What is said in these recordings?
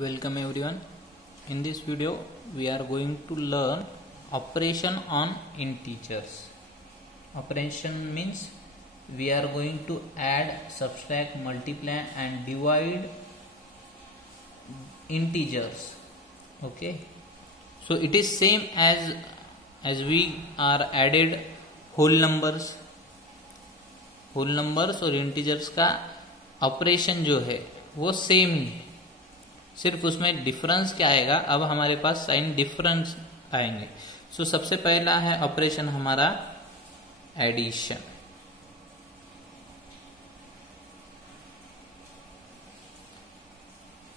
Welcome everyone. In this video we are going to learn operation on integers. Operation means we are going to add, subtract, multiply and divide integers. Okay, so it is same as we are added whole numbers और integers का operation जो है वो same ही है, सिर्फ उसमें difference क्या आएगा, अब हमारे पास साइन डिफरेंस आएंगे। सो सबसे पहला है ऑपरेशन हमारा एडिशन।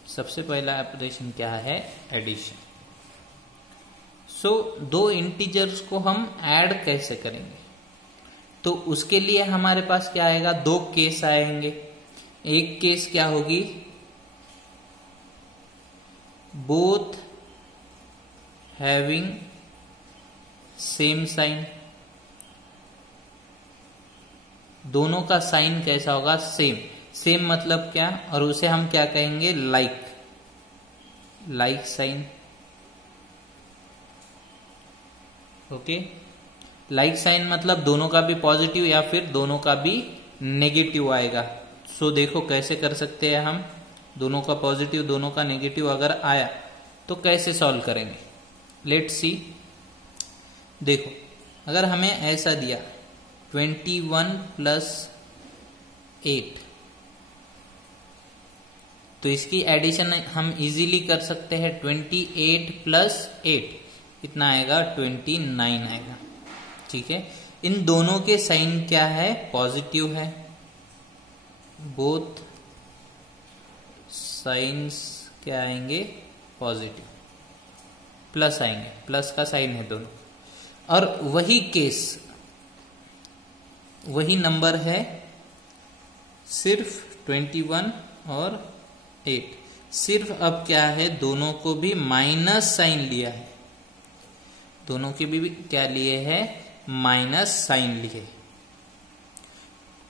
सबसे पहला ऑपरेशन क्या है? एडिशन। सो दो इंटीजर्स को हम ऐड कैसे करेंगे, तो उसके लिए हमारे पास क्या आएगा, दो केस आएंगे। एक केस क्या होगी, बोथ हैविंग सेम साइन, दोनों का साइन कैसा होगा, सेम। सेम मतलब क्या, और उसे हम क्या कहेंगे, like sign. Okay, like sign मतलब दोनों का भी पॉजिटिव या फिर दोनों का भी नेगेटिव आएगा। सो देखो कैसे कर सकते हैं हम, दोनों का पॉजिटिव दोनों का नेगेटिव अगर आया तो कैसे सॉल्व करेंगे, लेट्स सी। देखो अगर हमें ऐसा दिया 21 प्लस 8, तो इसकी एडिशन हम इजीली कर सकते हैं। 28 प्लस 8 कितना आएगा, 29 आएगा। ठीक है, इन दोनों के साइन क्या है, पॉजिटिव है। बोथ साइंस क्या आएंगे, पॉजिटिव, प्लस आएंगे, प्लस का साइन है दोनों। और वही केस, वही नंबर है, सिर्फ 21 और 8, सिर्फ अब क्या है, दोनों को भी माइनस साइन लिया है, दोनों के भी क्या लिए है, माइनस साइन लिए।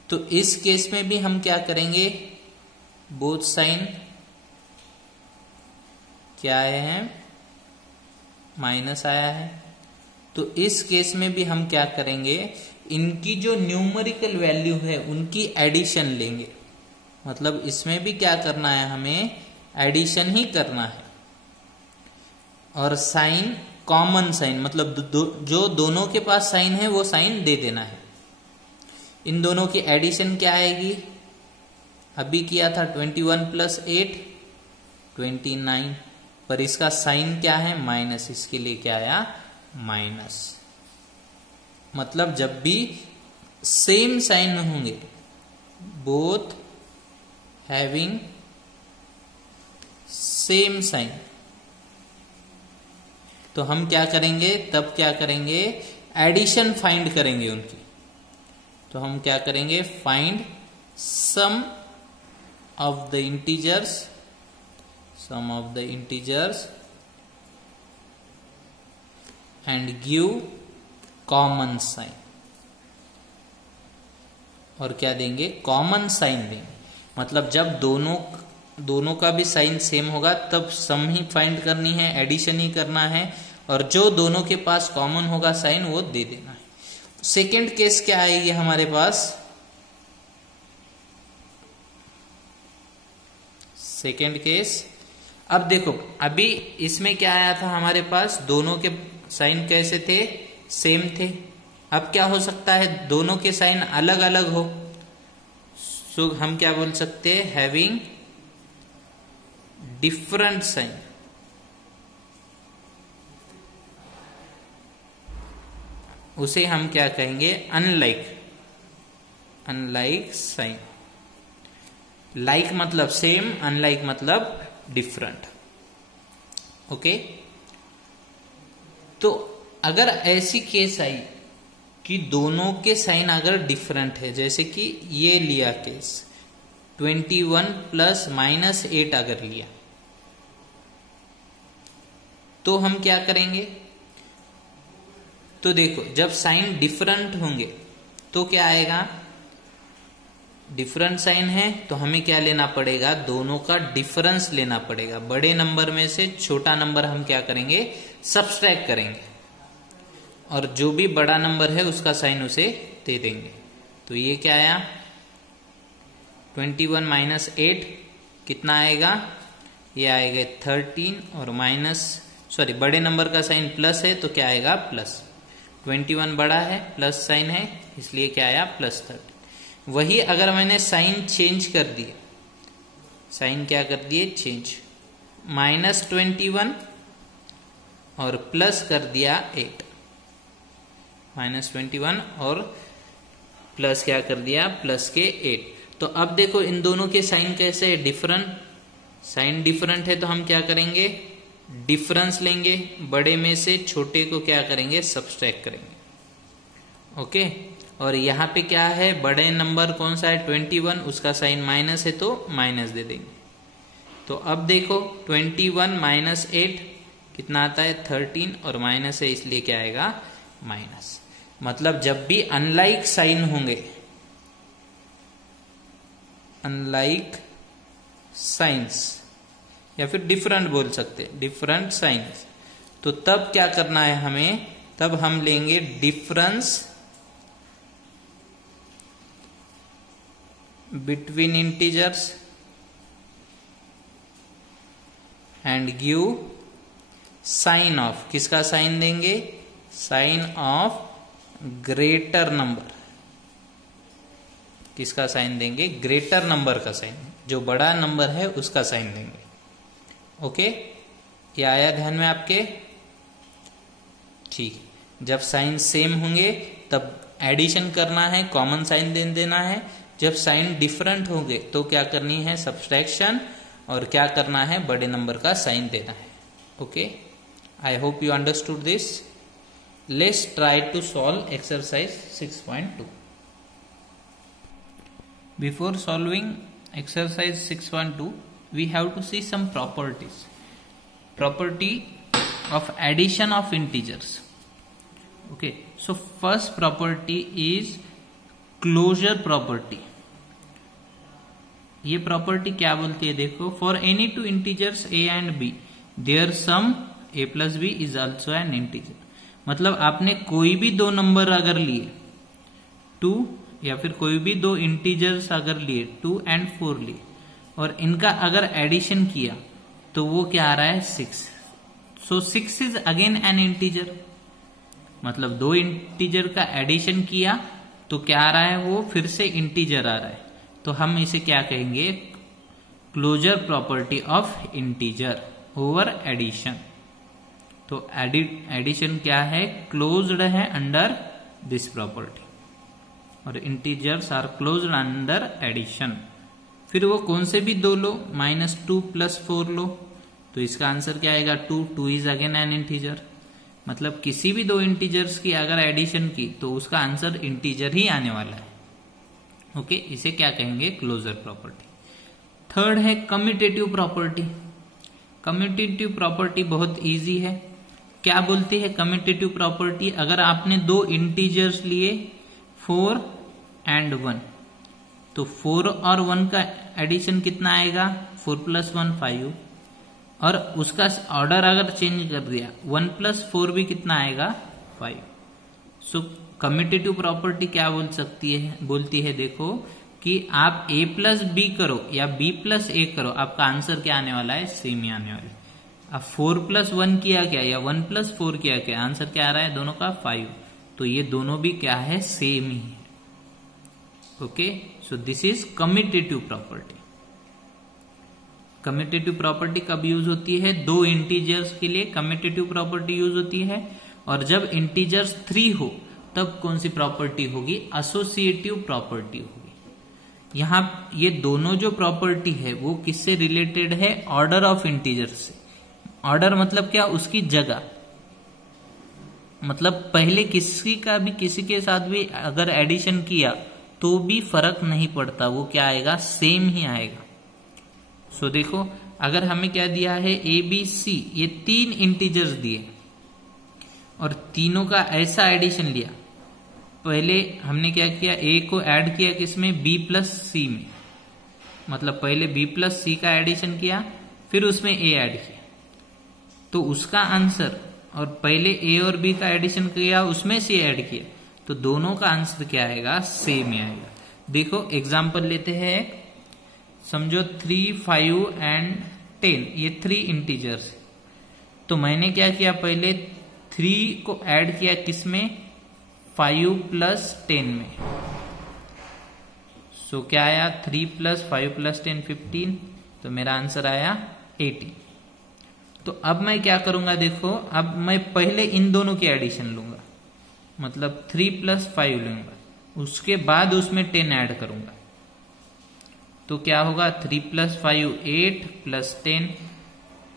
तो इस केस में भी हम क्या करेंगे, बोथ साइन क्या आए हैं, माइनस आया है। तो इस केस में भी हम क्या करेंगे, इनकी जो न्यूमेरिकल वैल्यू है उनकी एडिशन लेंगे। मतलब इसमें भी क्या करना है, हमें एडिशन ही करना है। और साइन कॉमन साइन, मतलब जो दोनों के पास साइन है वो साइन दे देना है। इन दोनों की एडिशन क्या आएगी, अभी किया था 21 प्लस 8 29, पर इसका साइन क्या है, माइनस, इसके लिए क्या आया, माइनस। मतलब जब भी सेम साइन होंगे, बोथ हैविंग सेम साइन, तो हम क्या करेंगे, तब क्या करेंगे, एडिशन फाइंड करेंगे उनकी। तो हम क्या करेंगे, find sum of the integers, and give common sign. और क्या देंगे, कॉमन साइन देंगे। मतलब जब दोनों का भी साइन सेम होगा तब सम ही फाइंड करनी है, एडिशन ही करना है, और जो दोनों के पास कॉमन होगा साइन वो दे देना है। सेकेंड केस क्या आएगी हमारे पास, सेकेंड केस, अब देखो अभी इसमें क्या आया था हमारे पास, दोनों के साइन कैसे थे, सेम थे। अब क्या हो सकता है, दोनों के साइन अलग अलग हो। सो हम क्या बोल सकते हैं, हैविंग डिफरेंट साइन। उसे हम क्या कहेंगे, अनलाइक साइन। लाइक मतलब सेम, अनलाइक मतलब डिफरेंट। ओके, तो अगर ऐसी केस आई कि दोनों के साइन अगर डिफरेंट है, जैसे कि ये लिया केस 21 प्लस माइनस 8 अगर लिया, तो हम क्या करेंगे, तो देखो जब साइन डिफरेंट होंगे तो क्या आएगा, डिफरेंट साइन है तो हमें क्या लेना पड़ेगा, दोनों का डिफरेंस लेना पड़ेगा। बड़े नंबर में से छोटा नंबर हम क्या करेंगे, सब्सट्रैक्ट करेंगे, और जो भी बड़ा नंबर है उसका साइन उसे दे देंगे। तो ये क्या आया, 21 माइनस 8 कितना आएगा, ये आएगा 13, और बड़े नंबर का साइन प्लस है तो क्या आएगा, प्लस। 21 बड़ा है, प्लस साइन है, इसलिए क्या आया, +13। वही अगर मैंने साइन चेंज कर दिए, साइन क्या कर दिए, चेंज, -21 और प्लस कर दिया 8, -21 और प्लस क्या कर दिया, प्लस के 8। तो अब देखो इन दोनों के साइन कैसे है, डिफरेंट। साइन डिफरेंट है तो हम क्या करेंगे, डिफरेंस लेंगे, बड़े में से छोटे को क्या करेंगे, सब्सट्रैक्ट करेंगे। ओके, और यहाँ पे क्या है, बड़े नंबर कौन सा है, 21, उसका साइन माइनस है तो माइनस दे देंगे। तो अब देखो 21 माइनस 8 कितना आता है, 13, और माइनस है इसलिए क्या आएगा, माइनस। मतलब जब भी अनलाइक साइन होंगे, अनलाइक साइंस या फिर डिफरेंट बोल सकते, डिफरेंट साइंस, तो तब क्या करना है हमें, तब हम लेंगे difference between integers and give sign of, किसका साइन देंगे, साइन ऑफ ग्रेटर नंबर। किसका साइन देंगे, ग्रेटर नंबर का साइन, जो बड़ा नंबर है उसका साइन देंगे। ओके, ये आया ध्यान में आपके, ठीक। जब साइन सेम होंगे तब एडिशन करना है, कॉमन साइन दे देना है। जब साइन डिफरेंट होंगे तो क्या करनी है, सब्सट्रैक्शन, और क्या करना है, बड़े नंबर का साइन देना है। Okay, I hope you understood this. Let's try to solve exercise 6.2। Before solving exercise 6.2 we have to see some properties. Property of addition of integers. Okay, so first property is closure property. ये property क्या बोलती है, देखो, for any two integers a and b their sum a plus b is also an integer. मतलब आपने कोई भी दो नंबर अगर लिए 2, या फिर कोई भी दो इंटीजर्स अगर लिए 2 and 4 लिए, और इनका अगर एडिशन किया तो वो क्या आ रहा है, 6। सो 6 इज अगेन एन इंटीजर। मतलब दो इंटीजर का एडिशन किया तो क्या आ रहा है, वो फिर से इंटीजर आ रहा है। तो हम इसे क्या कहेंगे, closure property of integer over addition. तो एडिशन क्या है, क्लोज्ड है अंडर दिस प्रॉपर्टी, और integers are closed under addition. फिर वो कौन से भी दो लो, -2 + 4 लो, तो इसका आंसर क्या आएगा, 2 इज अगेन एन इंटीजर। मतलब किसी भी दो इंटीजर्स की अगर एडिशन की तो उसका आंसर इंटीजर ही आने वाला है। ओके, इसे क्या कहेंगे, क्लोजर प्रॉपर्टी। थर्ड है कम्यूटेटिव प्रॉपर्टी। कम्यूटेटिव प्रॉपर्टी बहुत इजी है। क्या बोलती है कम्यूटेटिव प्रॉपर्टी, अगर आपने दो इंटीजर्स लिए 4 and 1, तो 4 और 1 का एडिशन कितना आएगा, 4 + 1 5, और उसका ऑर्डर अगर चेंज कर दिया 1 + 4 भी कितना आएगा, 5। सो कम्यूटेटिव प्रॉपर्टी क्या बोलती है, देखो कि आप a + b करो या b + a करो, आपका आंसर क्या आने वाला है, सेम ही आने वाला है। अब 4 + 1 किया क्या या 1 + 4 किया क्या, आंसर क्या आ रहा है, दोनों का 5। तो ये दोनों भी क्या है, सेम ही है। Okay, so this is commutative property. Commutative property कब यूज होती है, दो इंटीजर्स के लिए कम्यूटेटिव प्रॉपर्टी यूज होती है। और जब इंटीजर्स 3 हो तब कौन सी प्रॉपर्टी होगी, एसोसिएटिव प्रॉपर्टी होगी। यहां ये दोनों जो प्रॉपर्टी है वो किससे रिलेटेड है, ऑर्डर ऑफ इंटीजर से। ऑर्डर मतलब क्या, उसकी जगह। मतलब पहले किसी के साथ भी अगर एडिशन किया तो भी फर्क नहीं पड़ता, वो क्या आएगा, सेम ही आएगा। सो देखो, अगर हमें क्या दिया है, ए बी सी, ये 3 इंटीजर्स दिए और तीनों का ऐसा एडिशन लिया पहले हमने क्या किया, ए को ऐड किया किसमें, बी प्लस सी में। मतलब पहले बी प्लस सी का एडिशन किया, फिर उसमें ए ऐड किया, तो उसका आंसर, और पहले ए और बी का एडिशन किया, उसमें सी ऐड किया, तो दोनों का आंसर क्या आएगा, सेम आएगा। देखो एग्जाम्पल लेते हैं, समझो 3, 5 एंड 10, ये 3 इंटीजर्स। तो मैंने क्या किया, पहले 3 को ऐड किया किसमें, 5 प्लस 10 में। सो क्या आया, 3 प्लस 5 प्लस 10 15, तो मेरा आंसर आया 18। तो अब मैं क्या करूंगा, देखो अब मैं पहले इन दोनों की एडिशन लूंगा, मतलब 3 प्लस 5 लूंगा, उसके बाद उसमें 10 ऐड करूंगा। तो क्या होगा, 3 प्लस 5 8 प्लस 10,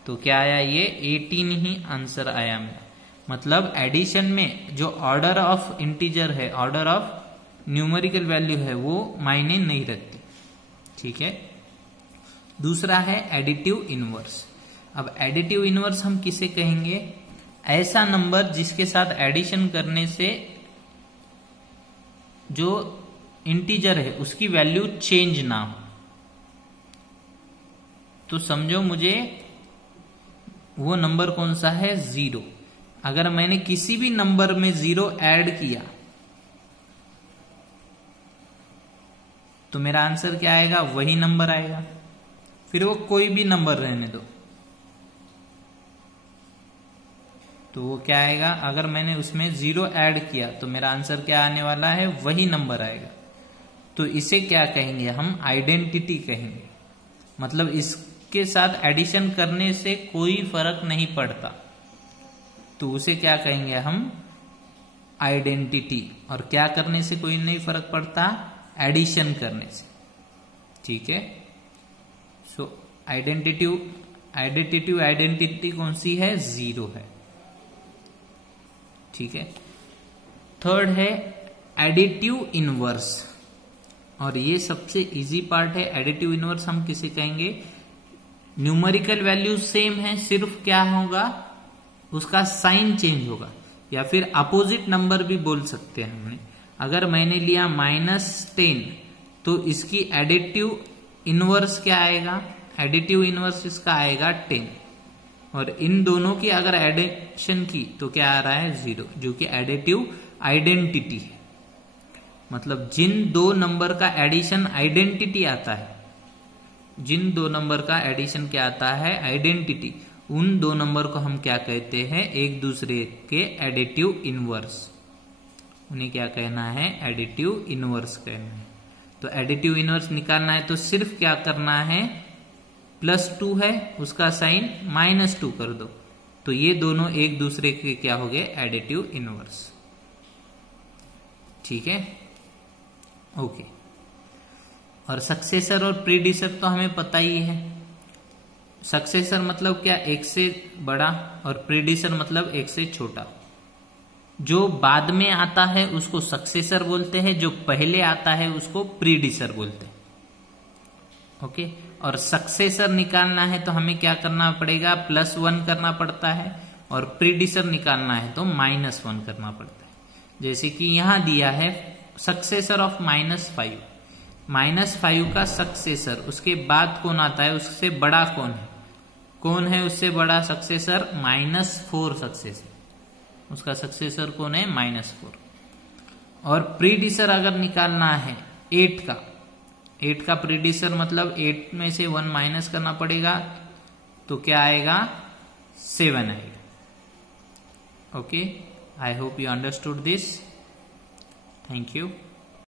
तो क्या आया, ये 18 ही आंसर आया मेरा। मतलब एडिशन में जो ऑर्डर ऑफ इंटीजर है, ऑर्डर ऑफ न्यूमेरिकल वैल्यू है, वो मायने नहीं रखती। ठीक है। दूसरा है एडिटिव इनवर्स। अब एडिटिव इनवर्स हम किसे कहेंगे, ऐसा नंबर जिसके साथ एडिशन करने से जो इंटीजर है उसकी वैल्यू चेंज ना हो। तो समझो मुझे वो नंबर कौन सा है, 0। अगर मैंने किसी भी नंबर में 0 ऐड किया तो मेरा आंसर क्या आएगा, वही नंबर आएगा, फिर वो कोई भी नंबर रहने दो, तो वो क्या आएगा, अगर मैंने उसमें 0 ऐड किया तो मेरा आंसर क्या आने वाला है, वही नंबर आएगा। तो इसे क्या कहेंगे हम, आइडेंटिटी कहेंगे। मतलब इसके साथ एडिशन करने से कोई फर्क नहीं पड़ता, तो उसे क्या कहेंगे हम, आइडेंटिटी। और क्या करने से कोई नहीं फर्क पड़ता, एडिशन करने से। ठीक है। सो आइडेंटिटी कौन सी है, 0 है। ठीक है। थर्ड है एडिटिव इनवर्स, और ये सबसे इजी पार्ट है। एडिटिव इनवर्स हम किसे कहेंगे, न्यूमेरिकल वैल्यू सेम है, सिर्फ क्या होगा, उसका साइन चेंज होगा, या फिर अपोजिट नंबर भी बोल सकते हैं हमने। अगर मैंने लिया -10, तो इसकी एडिटिव इनवर्स क्या आएगा, एडिटिव इनवर्स इसका आएगा 10, और इन दोनों की अगर एडिशन की तो क्या आ रहा है, 0, जो कि एडिटिव आइडेंटिटी है। मतलब जिन दो नंबर का एडिशन आइडेंटिटी आता है, जिन दो नंबर का एडिशन क्या आता है, आइडेंटिटी, उन दो नंबर को हम क्या कहते हैं, एक दूसरे के एडिटिव इनवर्स। उन्हें क्या कहना है, एडिटिव इनवर्स कहना है। तो एडिटिव इनवर्स निकालना है तो सिर्फ क्या करना है, +2 है, उसका साइन -2 कर दो, तो ये दोनों एक दूसरे के क्या हो गए, एडिटिव इनवर्स। ठीक है। ओके। और सक्सेसर और प्रीडिसर तो हमें पता ही है। सक्सेसर मतलब क्या, एक से बड़ा, और प्रीडिसर मतलब एक से छोटा। जो बाद में आता है उसको सक्सेसर बोलते हैं, जो पहले आता है उसको प्रीडिसर बोलते हैं। ओके। और सक्सेसर निकालना है तो हमें क्या करना पड़ेगा, +1 करना पड़ता है, और प्रीडिसर निकालना है तो -1 करना पड़ता है। जैसे कि यहां दिया है सक्सेसर ऑफ -5, -5 का सक्सेसर, उसके बाद कौन आता है, उससे बड़ा कौन है, कौन है उससे बड़ा सक्सेसर, -4 सक्सेसर, उसका सक्सेसर कौन है, -4। और प्रीडिसर अगर निकालना है 8 का प्रीडिसर, मतलब 8 में से 1 माइनस करना पड़ेगा, तो क्या आएगा, 7 आएगा। Okay, I hope you understood this. Thank you.